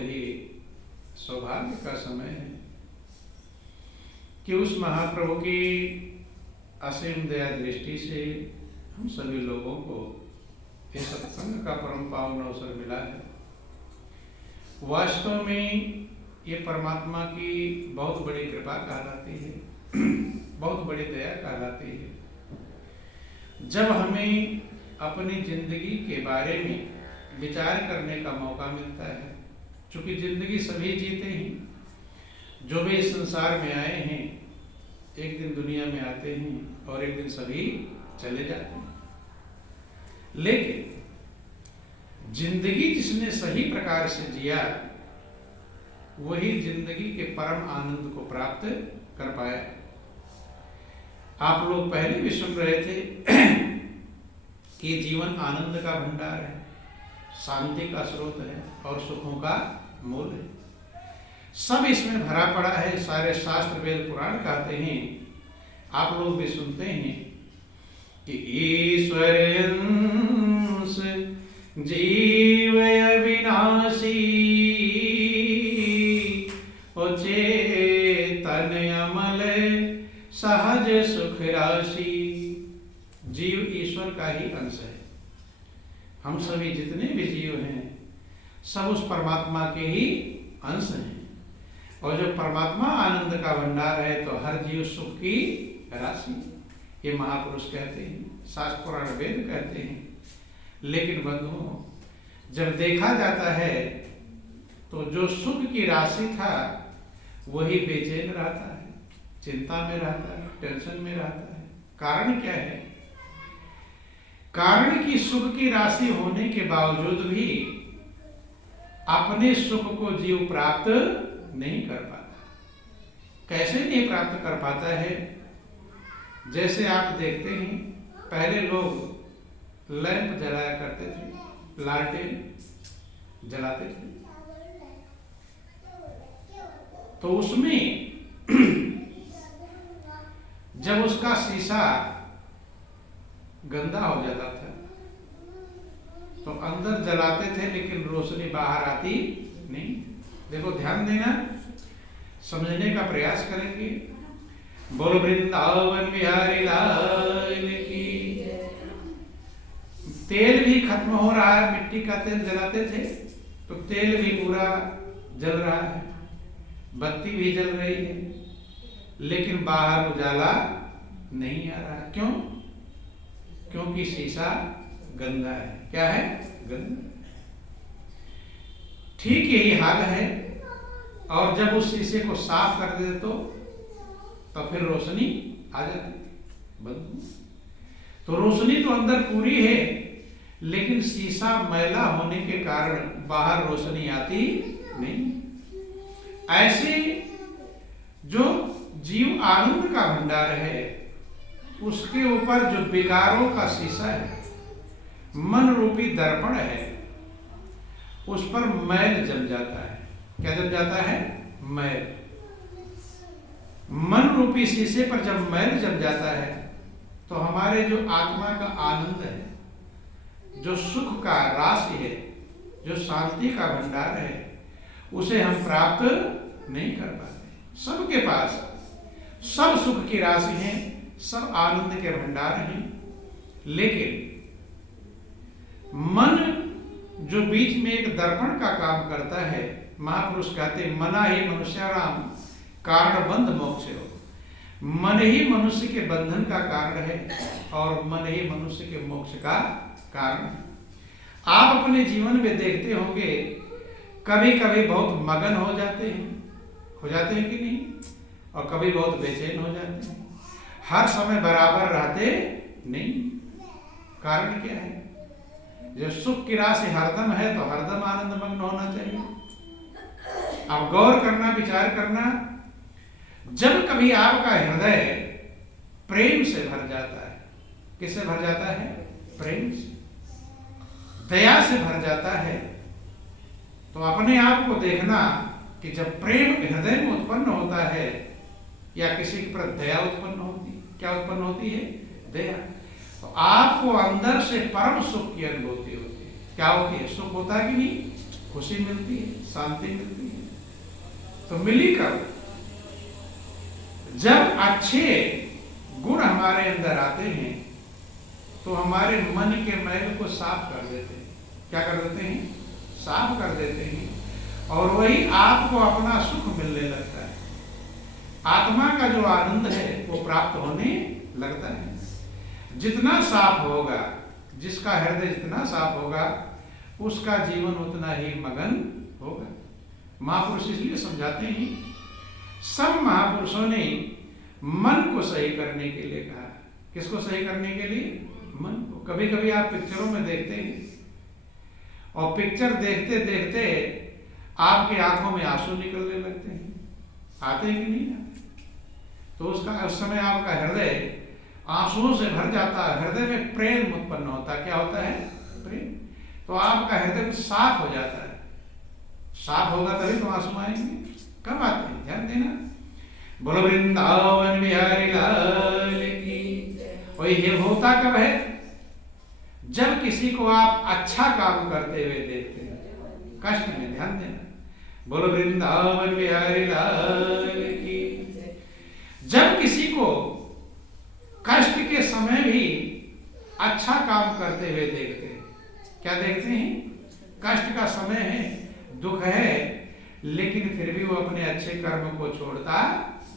ही सौभाग्य का समय है कि उस महाप्रभु की असीम दया दृष्टि से हम सभी लोगों को इस सत्संग का परम पावन अवसर मिला है। वास्तव में ये परमात्मा की बहुत बड़ी कृपा कहलाती है, बहुत बड़ी दया कहलाती है। जब हमें अपनी जिंदगी के बारे में विचार करने का मौका मिलता है, चूंकि जिंदगी सभी जीते हैं, जो भी इस संसार में आए हैं एक दिन दुनिया में आते हैं और एक दिन सभी चले जाते हैं, लेकिन जिंदगी जिसने सही प्रकार से जिया वही जिंदगी के परम आनंद को प्राप्त कर पाया। आप लोग पहले भी सुन रहे थे कि जीवन आनंद का भंडार है, शांति का स्रोत है और सुखों का मूल है। सब इसमें भरा पड़ा है। सारे शास्त्र वेद पुराण कहते हैं, आप लोग भी सुनते हैं कि ईश्वर अंश जीव अविनाशी ओ चेतन अमल सहज सुख राशि। जीव ईश्वर का ही अंश है। हम सभी जितने भी जीव हैं सब उस परमात्मा के ही अंश हैं, और जो परमात्मा आनंद का भंडार है तो हर जीव सुख की राशि, ये महापुरुष कहते हैं, शास्त्र पुराण वेद कहते हैं। लेकिन बंधुओं, जब देखा जाता है तो जो सुख की राशि था वही बेचैन रहता है, चिंता में रहता है, टेंशन में रहता है। कारण क्या है? कारण कि सुख की राशि होने के बावजूद भी अपने सुख को जीव प्राप्त नहीं कर पाता। कैसे नहीं प्राप्त कर पाता है? जैसे आप देखते हैं, पहले लोग लैंप जलाया करते थे, लालटेन जलाते थे, तो उसमें जब उसका शीशा गंदा हो जाता था तो अंदर जलाते थे लेकिन रोशनी बाहर आती नहीं। देखो, ध्यान देना, समझने का प्रयास करेंगे। बोलो वृंदावन बिहारी लाल की। तेल भी खत्म हो रहा है, मिट्टी का तेल जलाते थे तो तेल भी पूरा जल रहा है, बत्ती भी जल रही है, लेकिन बाहर उजाला नहीं आ रहा है। क्यों? क्योंकि शीशा गंदा है। क्या है? गंदा। ठीक यही हाल है। और जब उस शीशे को साफ कर दे तो फिर रोशनी आ जाती बंद। तो रोशनी तो अंदर पूरी है, लेकिन शीशा मैला होने के कारण बाहर रोशनी आती नहीं। ऐसे जो जीव आनंद का भंडार है उसके ऊपर जो विकारों का शीशा है, मन रूपी दर्पण है, उस पर मैल जम जाता है। क्या जम जाता है? मैल। मन रूपी शीशे पर जब मैल जम जाता है तो हमारे जो आत्मा का आनंद है, जो सुख का राशि है, जो शांति का भंडार है, उसे हम प्राप्त नहीं कर पाते। सबके पास सब सुख की राशि है, सब आनंद के भंडार हैं, लेकिन मन जो बीच में एक दर्पण का काम करता है, महापुरुष कहते मना ही मनुष्याराम कारण बंध मोक्ष हो। मन ही मनुष्य के बंधन का कारण है और मन ही मनुष्य के मोक्ष का कारण है। आप अपने जीवन में देखते होंगे, कभी कभी बहुत मगन हो जाते हैं कि नहीं, और कभी बहुत बेचैन हो जाते हैं। हर समय बराबर रहते नहीं। कारण क्या है? जो सुख की राशि हरदम है तो हरदम आनंद मग्न होना चाहिए। अब गौर करना, विचार करना, जब कभी आपका हृदय प्रेम से भर जाता है, किससे भर जाता है? प्रेम से, दया से भर जाता है, तो अपने आप को देखना कि जब प्रेम हृदय में उत्पन्न होता है या किसी के प्रति दया उत्पन्न होती, क्या उत्पन्न होती है? दया। तो आपको अंदर से परम सुख की अनुभूति होती है। क्या होती है? सुख होता है कि नहीं? खुशी मिलती है, शांति मिलती है। तो मिली कब? जब अच्छे गुण हमारे अंदर आते हैं तो हमारे मन के मैल को साफ कर देते हैं। क्या कर देते हैं? साफ कर देते हैं, और वही आपको अपना सुख मिलने लगता है। आत्मा का जो आनंद है वो प्राप्त होने लगता है। जितना साफ होगा, जिसका हृदय जितना साफ होगा, उसका जीवन उतना ही मगन होगा। महापुरुष इसलिए समझाते हैं, सब महापुरुषों ने मन को सही करने के लिए कहा। किसको सही करने के लिए? मन को। कभी कभी आप पिक्चरों में देखते हैं और पिक्चर देखते देखते आपकी आंखों में आंसू निकलने लगते हैं। आते हैं कि नहीं आते? तो उस समय आपका हृदय आंसुओं से भर जाता है, हृदय में प्रेम उत्पन्न होता है। क्या होता है? प्रेम। तो आपका हृदय साफ हो जाता है। साफ होगा तभी तो आंसू आएंगे। कब आते हैं? ध्यान देना। बोलो वृंदावन बिहारी लाल की। और ये होता कब है? जब किसी को आप अच्छा काम करते हुए देखते हैं, कष्ट में। ध्यान देना। बोलो वृंदावन बिहारी लाल की। जब किसी को कष्ट के समय भी अच्छा काम करते हुए देखते हैं, क्या देखते हैं? कष्ट का समय है, दुख है, लेकिन फिर भी वो अपने अच्छे कर्म को छोड़ता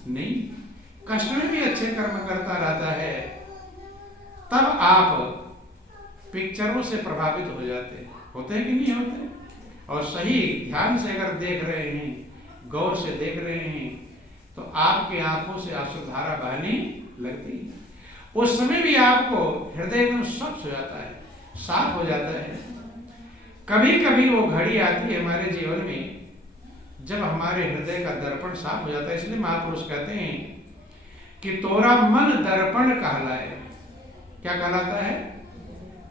नहीं, कष्ट में भी अच्छे कर्म करता रहता है। तब आप पिक्चरों से प्रभावित हो जाते हैं। होते हैं कि नहीं होते? और सही ध्यान से अगर देख रहे हैं, गौर से देख रहे हैं, तो आपके आंखों से आंसुधारा बहने लगती है। उस समय भी आपको हृदय एकदम स्वच्छ हो जाता है, साफ हो जाता है। कभी कभी वो घड़ी आती है हमारे जीवन में जब हमारे हृदय का दर्पण साफ हो जाता है। इसलिए महापुरुष कहते हैं कि तोरा मन दर्पण कहलाए। क्या कहलाता है?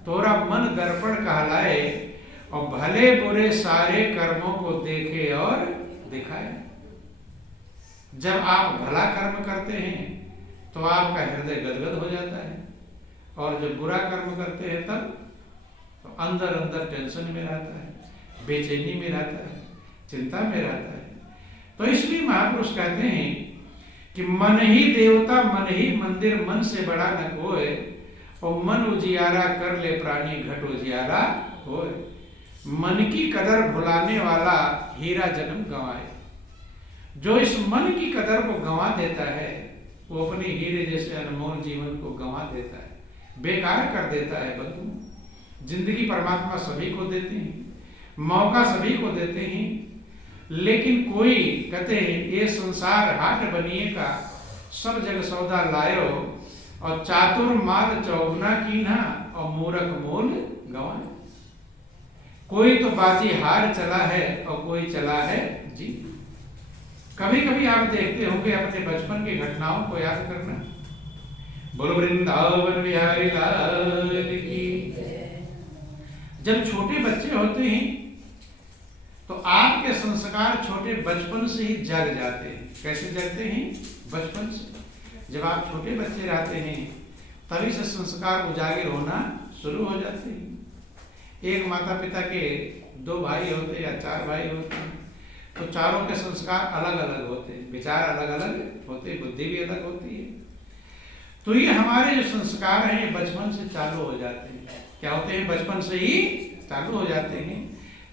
तोरा मन दर्पण कहलाए, और भले बुरे सारे कर्मों को देखे और दिखाए। जब आप भला कर्म करते हैं तो आपका हृदय गदगद हो जाता है, और जब बुरा कर्म करते हैं तब तो अंदर अंदर टेंशन में रहता है, बेचैनी में रहता है, चिंता में रहता है। तो इसलिए महापुरुष कहते हैं कि मन ही देवता, मन ही मंदिर, मन से बड़ा न कोई, और मन उजियारा कर ले प्राणी, घट उजियारा होए। मन की कदर भुलाने वाला हीरा जन्म गंवाए। जो इस मन की कदर को गंवा देता है वो अपने हीरे जैसे अनमोल जीवन को गंवा देता है, बेकार कर देता है। बंधु, जिंदगी परमात्मा सभी को देते हैं, मौका सभी को देते हैं, लेकिन कोई कहते हैं ये संसार हाट बनिए का, सब जग सौदा लायो, और चातुर माल चौगुना कीन्हा, और मूर्ख मोल गंवाए। कोई तो बाजी हार चला है और कोई चला है जीत। कभी कभी आप देखते होंगे अपने बचपन की घटनाओं को याद करना। बोलो वृंदावन बिहारी लाल की। जब छोटे बच्चे होते हैं तो आपके संस्कार छोटे बचपन से ही जग जाते हैं। कैसे जगते हैं? बचपन से। जब आप छोटे बच्चे रहते हैं तभी से संस्कार उजागर होना शुरू हो जाते हैं। एक माता पिता के 2 भाई होते या 4 भाई होते हैं तो चारों के संस्कार अलग अलग होते हैं, विचार अलग अलग होते, बुद्धि भी अलग होती है। तो ये हमारे जो संस्कार हैं ये बचपन से चालू हो जाते हैं। क्या होते हैं? बचपन से ही चालू हो जाते हैं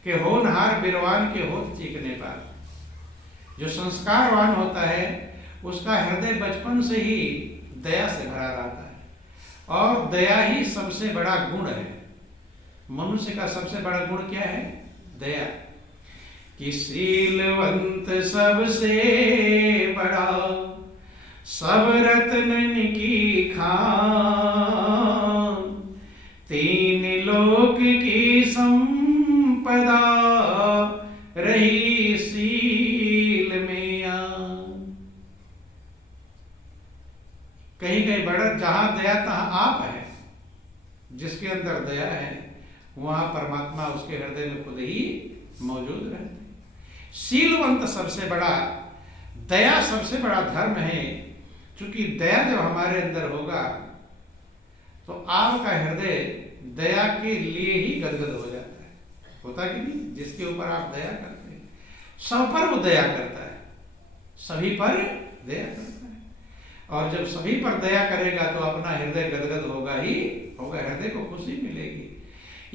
कि होनहार बिरवान के होत चीखने पर। जो संस्कारवान होता है उसका हृदय बचपन से ही दया से भरा रहता है, और दया ही सबसे बड़ा गुण है। मनुष्य का सबसे बड़ा गुण क्या है? दया। कि शीलवंत सबसे बड़ा, सब रत्नन की खान, 3 लोक की संपदा, रही शील में आन। कहीं कहीं बड़ा, जहां दया तहां आप है। जिसके अंदर दया है वहां परमात्मा उसके हृदय में खुद ही मौजूद रहते हैं। शीलवंत सबसे बड़ा, दया सबसे बड़ा धर्म है। क्योंकि दया जब हमारे अंदर होगा तो आपका हृदय दया के लिए ही गदगद हो जाता है, होता कि नहीं? जिसके ऊपर आप दया करते हैं, सब पर वो दया करता है, सभी पर दया करता है। और जब सभी पर दया करेगा तो अपना हृदय गदगद होगा ही होगा, हृदय को खुशी मिलेगी।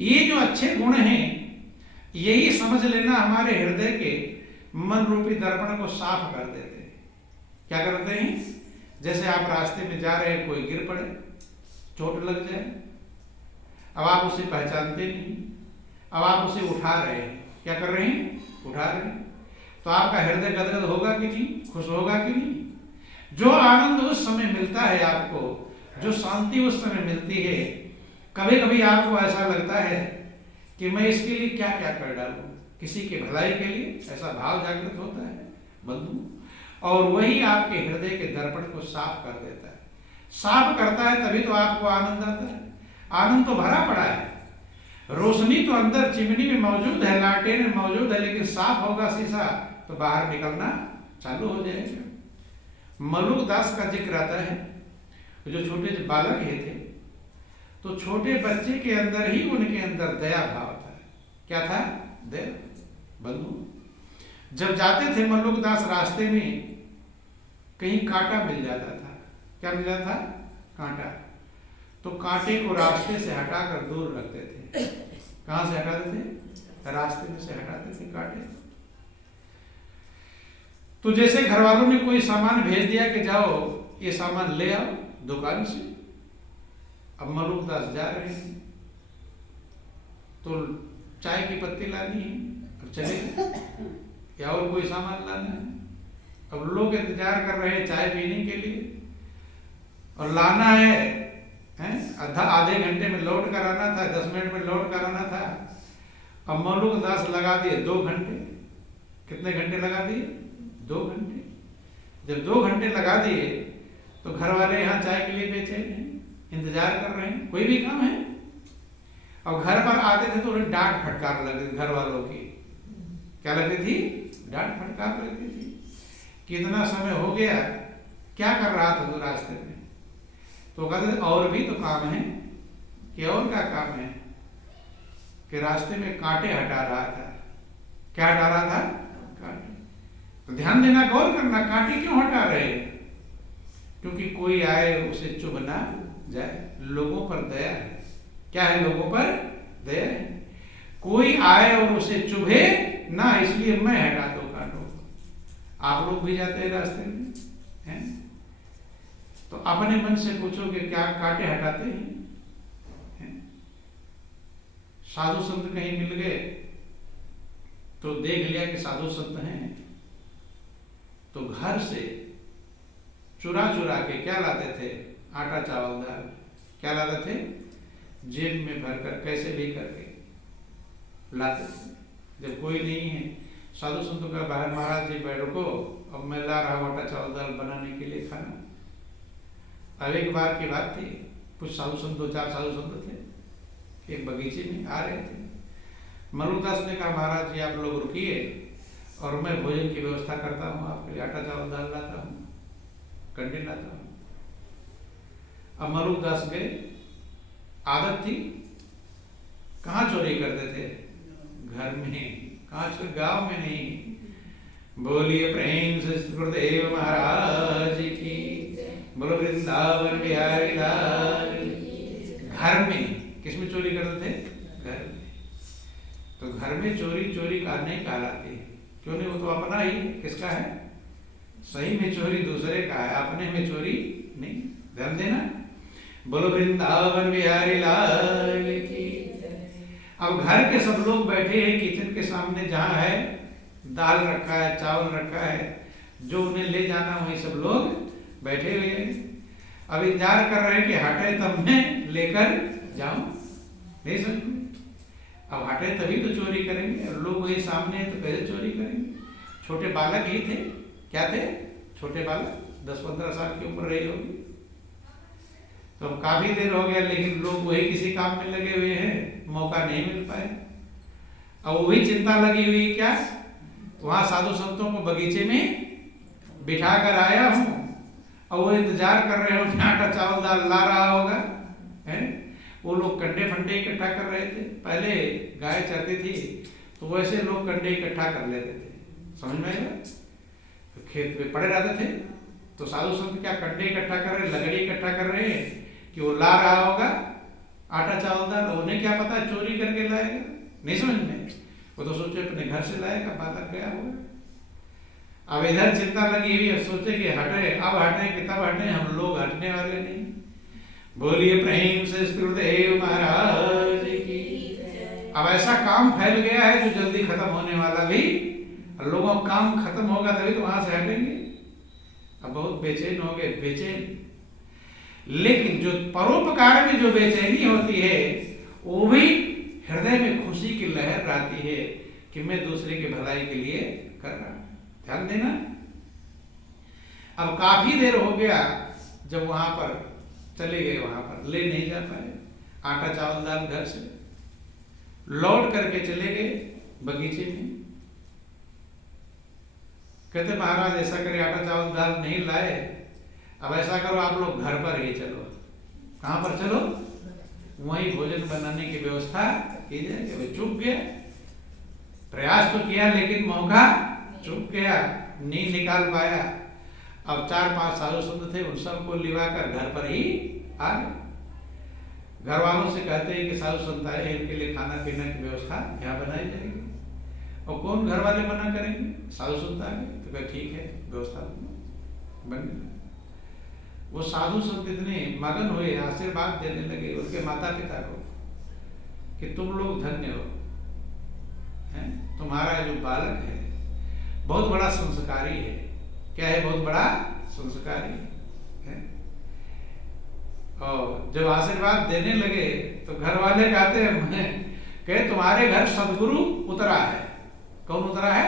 ये जो अच्छे गुण हैं, यही समझ लेना हमारे हृदय के मन रूपी दर्पण को साफ कर देते हैं। क्या करते हैं? जैसे आप रास्ते में जा रहे हैं, कोई गिर पड़े, चोट लग जाए, अब आप उसे पहचानते नहीं, अब आप उसे उठा रहे हैं। क्या कर रहे हैं? उठा रहे हैं। तो आपका हृदय गदगद होगा कि नहीं? खुश होगा कि नहीं? जो आनंद उस समय मिलता है आपको, जो शांति उस समय मिलती है, कभी कभी आपको ऐसा लगता है कि मैं इसके लिए क्या क्या कर डालूं, किसी के भलाई के लिए, ऐसा भाव जागृत होता है बंधु। और वही आपके हृदय के दर्पण को साफ कर देता है। साफ करता है तभी तो आपको आनंद आता है। आनंद तो भरा पड़ा है, रोशनी तो अंदर चिमनी में मौजूद है, लालटेन में मौजूद है, लेकिन साफ होगा शीशा तो बाहर निकलना चालू हो जाएगा। मलुक दास का जिक्र आता है, जो छोटे बालक ही थे, तो छोटे बच्चे के अंदर ही उनके अंदर दया भाव था। क्या था? दया। बंधु, जब जाते थे मलुक दास, रास्ते में कहीं कांटा मिल जाता था। क्या मिल जाता था? कांटा। तो कांटे को रास्ते से हटाकर दूर रखते थे। कहां से हटाते थे? रास्ते में से हटाते थे कांटे। तो जैसे घर वालों ने कोई सामान भेज दिया कि जाओ ये सामान ले आओ दुकान से, अब मलुक दास जा रहे हैं, तो चाय की पत्ती लानी है, अब चले, या और कोई सामान लाना है। अब लोग इंतजार कर रहे हैं चाय पीने के लिए, और लाना है, आधे घंटे में लौट कर आना था, 10 मिनट में लौट कर आना था। अब मलुक दास लगा दिए 2 घंटे। कितने घंटे लगा दिए? 2 घंटे। जब 2 घंटे लगा दिए तो घर वाले यहाँ चाय के लिए बेचैन हैं, इंतजार कर रहे हैं, कोई भी काम है। और घर पर आते थे तो उन्हें डांट फटकार लगती थी घर वालों की। क्या लगती थी? डांट फटकार लगती थी। कितना समय हो गया, क्या कर रहा था तू रास्ते में? तो कहते और भी तो काम है। कि और क्या काम है? कि रास्ते में कांटे हटा रहा था। क्या हटा रहा था? कांटे। तो ध्यान देना, गौर करना, कांटे क्यों हटा रहे हैं? क्योंकि कोई आए उसे चुभ ना जाए। लोगों पर दया है। क्या है? लोगों पर दया है। कोई आए और उसे चुभे ना, इसलिए मैं हटा दो कांटों को। आप लोग भी जाते हैं रास्ते में, हैं? तो अपने मन से पूछो कि क्या कांटे हटाते हैं? साधु संत कहीं मिल गए तो देख लिया कि साधु संत हैं, तो घर से चुरा चुरा के क्या लाते थे? आटा चावल दाल। क्या लाते थे? जेब में भरकर कैसे भी करके लाते थे। जब कोई नहीं है, साधु संतों का बाहर, महाराज जी बैठो को, अब मैं ला रहा हूँ आटा चावल दाल बनाने के लिए खाना। अब एक बार की बात थी, कुछ साधु संत, 2-4 साधु संत थे, एक बगीचे में आ रहे थे। मलुक दास ने कहा, महाराज जी आप लोग रुकिए और मैं भोजन की व्यवस्था करता हूँ, आपके लिए आटा चावल दाल लाता हूँ, कंडे लाता हूँ। अब मलुक दास गए। आदत थी, कहाँ चोरी करते थे? घर में। कहाँ? गांव में नहीं। बोलिए प्रेम से गुरुदेव महाराज की, बोलो वृंदावन बिहारी लाल। घर में। किसमें चोरी करते थे? घर में। तो घर में चोरी चोरी का नहीं कहलाती है। क्यों नहीं? वो तो अपना ही। किसका है? सही में चोरी दूसरे का है, अपने में चोरी नहीं। ध्यान देना। बोलो वृंदावन बिहारी लाल की। अब घर के सब लोग बैठे हैं किचन के सामने, जहाँ है दाल रखा है, चावल रखा है, जो उन्हें ले जाना वही सब लोग बैठे हुए हैं। अब इंतजार कर रहे हैं कि हटे तब मैं लेकर जाऊं। नहीं समझ में? अब हटे तभी तो चोरी करेंगे, और लोग वही सामने है तो कैसे चोरी करेंगे? छोटे बालक ही थे। क्या थे? छोटे बालक, 10-15 साल की उम्र रही होगी। तो काफी देर हो गया, लेकिन लोग वही किसी काम में लगे हुए हैं, मौका नहीं मिल पाए। अब वही चिंता लगी हुई, क्या वहां साधु संतों को बगीचे में बिठा कर आया हूं, और वो इंतजार कर रहे हो कि आटा चावल दाल ला रहा होगा, है? वो लोग कंडे फंडे इकट्ठा कर रहे थे। पहले गाय चरती थी तो वैसे लोग कंडे इकट्ठा कर लेते थे, समझ में आएगा? तो खेत में पड़े रहते थे तो साधु संत क्या कंडे इकट्ठा कर रहे, लगड़ी इकट्ठा कर रहे हैं कि वो ला रहा होगा आटा चावल दाल, उन्हें क्या पता चोरी करके लाएगा, नहीं समझ में। वो तो सोचे अपने घर से लाएगा, बालक गया होगा। अब इधर चिंता लगी हुई है, सोचे कि हटे, अब हटे कि तब हटे, हम लोग हटने वाले नहीं। बोलिए प्रेम से गुरुदेव महाराज की। अब ऐसा काम फैल गया है जो जल्दी खत्म होने वाला भी, लोगों का काम खत्म होगा तभी तो वहां से हटेंगे। अब बहुत बेचैन हो गए, बेचैन। लेकिन जो परोपकार में जो बेचैनी होती है वो भी हृदय में खुशी की लहर आती है कि मैं दूसरे की भलाई के लिए कर रहा हूं। ध्यान देना। अब काफी देर हो गया जब वहां पर चले गए, वहां पर ले नहीं जा पाए आटा चावल दाल, घर से लौट करके चले गए बगीचे में। कहते महाराज ऐसा करे, आटा चावल दाल नहीं लाए, अब ऐसा करो आप लोग घर पर ही चलो। कहां पर चलो? वहीं भोजन बनाने की व्यवस्था की जाए। चुप गया, प्रयास तो किया लेकिन मौका चुप गया, नहीं निकाल पाया। अब 4-5 साधु संत थे, उन सबको लिवा कर घर पर ही आ गए। घर वालों से कहते हैं कि साधु संत आए, इनके लिए खाना पीना की व्यवस्था क्या बनाई जाएगी। और कौन घर वाले मना करेंगे? साधु संत आ गए तो कहा ठीक है, व्यवस्था बन गई। वो साधु संत इतने मगन हुए, आशीर्वाद देने लगे उनके माता पिता को कि तुम लोग धन्य हो, हैं? तुम्हारा जो बालक है बहुत बड़ा संस्कारी है। क्या है? बहुत बड़ा संस्कारी है। और जब आशीर्वाद देने लगे तो घर वाले कहते हैं तुम्हारे घर सदगुरु उतरा है। कौन उतरा है?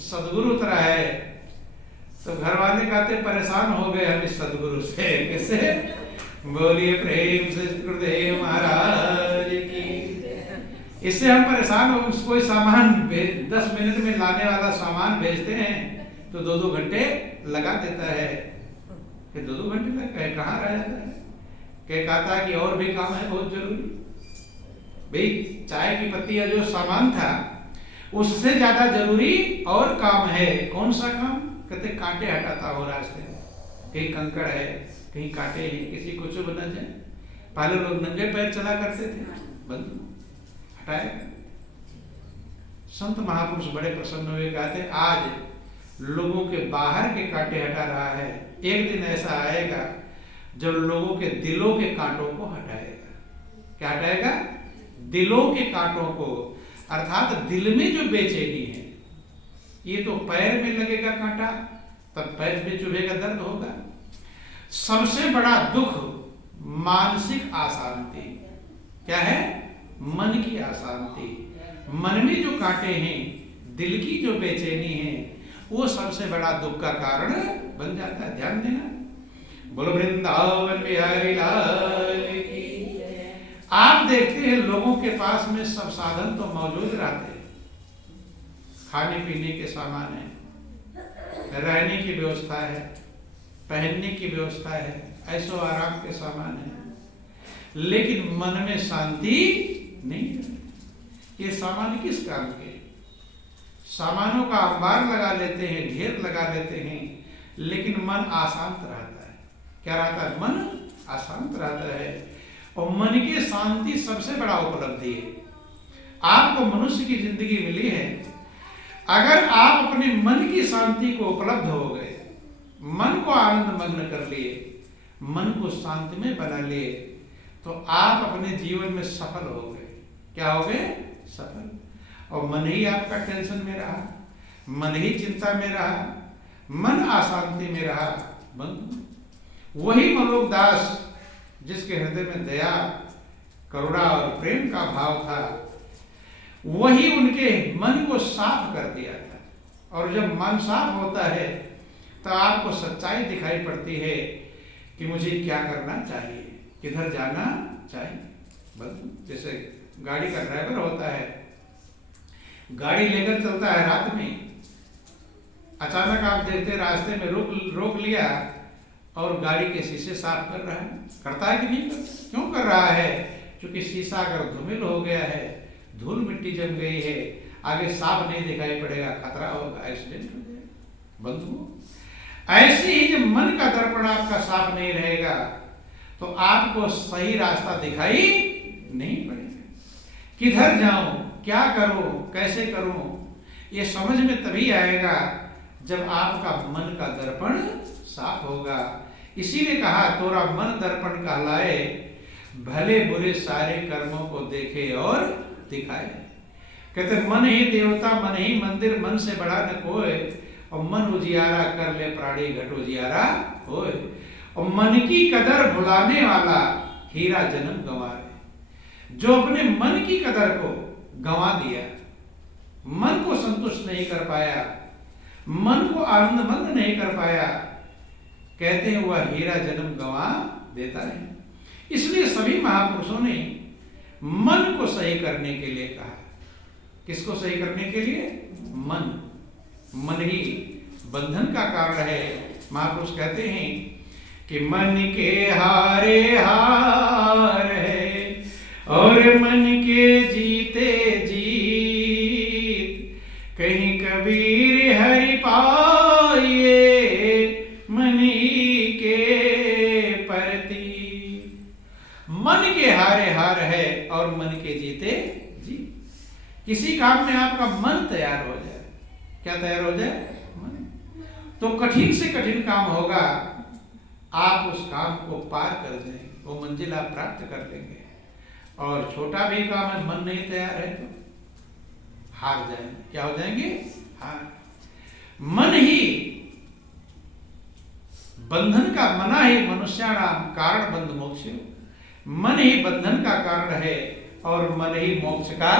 सदगुरु उतरा है। तो घर वाले कहते परेशान हो गए हम इस सदगुरु से। कैसे? बोलिए प्रेम से गुरुदेव महाराज की। इससे हम परेशान हो, कोई सामान 10 मिनट में लाने वाला सामान भेजते हैं तो 2-2 घंटे लगा देता है। 2-2 घंटे लगता है, कहाँ रह जाता है? कहता है कि और भी काम है बहुत जरूरी। भाई चाय की पत्ती या जो सामान था उससे ज्यादा जरूरी और काम है। कौन सा काम? कहते कांटे हटाता हो रास्ते में, कहीं कंकड़ है, कहीं कांटे हैं, किसी कुछ बना जाए। पहले लोग नंगे पैर चला करते थे, बंद हटाए। संत महापुरुष बड़े प्रसन्न हुए, कहते आज लोगों के बाहर के कांटे हटा रहा है, एक दिन ऐसा आएगा जब लोगों के दिलों के कांटों को हटाएगा। क्या हटाएगा? दिलों के कांटों को, अर्थात दिल में जो बेचैनी है। ये तो पैर में लगेगा कांटा तब पैर में चुभेगा, दर्द होगा। सबसे बड़ा दुख मानसिक अशांति। क्या है? मन की अशांति। मन में जो कांटे हैं, दिल की जो बेचैनी है, वो सबसे बड़ा दुख का कारण बन जाता है। ध्यान देना। बोलो वृंदावन बिहारी लाल की। आप देखते हैं लोगों के पास में सब साधन तो मौजूद रहते हैं, खाने पीने के सामान है, रहने की व्यवस्था है, पहनने की व्यवस्था है, ऐशो आराम के सामान है, लेकिन मन में शांति नहीं है। ये सामान किस काम के? सामानों का अंबार लगा लेते हैं, ढेर लगा लेते हैं, लेकिन मन अशांत रहता है। क्या रहता है? मन अशांत रहता है। और मन की शांति सबसे बड़ा उपलब्धि है। आपको मनुष्य की जिंदगी मिली है, अगर आप अपने मन की शांति को उपलब्ध हो गए, मन को आनंद मग्न कर लिए, मन को शांति में बना लिए, तो आप अपने जीवन में सफल हो गए। क्या हो गए? सफल। और मन ही आपका टेंशन में रहा, मन ही चिंता में रहा, मन अशांति में रहा, वही मलोक दास जिसके हृदय में दया, करुणा और प्रेम का भाव था, वही उनके मन को साफ कर दिया था। और जब मन साफ होता है तो आपको सच्चाई दिखाई पड़ती है कि मुझे क्या करना चाहिए, किधर जाना चाहिए। बस जैसे गाड़ी का ड्राइवर होता है, गाड़ी लेकर चलता है रात में, अचानक आप देखते रास्ते में रोक लिया और गाड़ी के शीशे साफ कर रहा है। करता है कि नहीं करता? क्यों कर रहा है? क्योंकि शीशा अगर धूमिल हो गया है, धूल मिट्टी जम गई है, आगे साफ नहीं दिखाई पड़ेगा, खतरा होगा, एक्सीडेंट हो जाएगा। बंधुओं, ऐसे ही जब मन का दर्पण आपका साफ नहीं रहेगा तो आपको सही रास्ता दिखाई नहीं पड़ेगा। किधर जाऊं, क्या करूं, कैसे करूं, ये समझ में तभी आएगा जब आपका मन का दर्पण साफ होगा। इसीलिए कहा तोरा मन दर्पण कहलाए, भले बुरे सारे कर्मों को देखे और दिखाए। कहते मन ही देवता, मन ही मंदिर, मन से बड़ा न कोई, और मन उजियारा कर ले प्राणी घट उजियारा होए। और मन की कदर भुलाने वाला हीरा जन्म गंवाए। जो अपने मन की कदर को गंवा दिया, मन को संतुष्ट नहीं कर पाया, मन को आनंदमंद नहीं कर पाया, कहते हैं वह हीरा जन्म गंवा देता है। इसलिए सभी महापुरुषों ने मन को सही करने के लिए कहा। किसको सही करने के लिए? मन। मन ही बंधन का कारण है। महापुरुष कहते हैं कि मन के हारे हार है और मन के जीते जीत, कहीं कबीर हरि पाए मन ही के प्रति। मन के हारे हार है और मन के जीते जीत। किसी काम में आपका मन तैयार हो जाए, क्या तैयार हो जाए? मन। तो कठिन से कठिन काम होगा, आप उस काम को पार कर जाएंगे, वो मंजिल आप प्राप्त कर लेंगे। और छोटा भी काम है, मन नहीं तैयार है तो हार जाएंगे। क्या हो जाएंगे? हार। मन ही बंधन का, मना ही मनुष्याणाम कारण बंध मोक्ष। मन ही बंधन का कारण है और मन ही मोक्ष का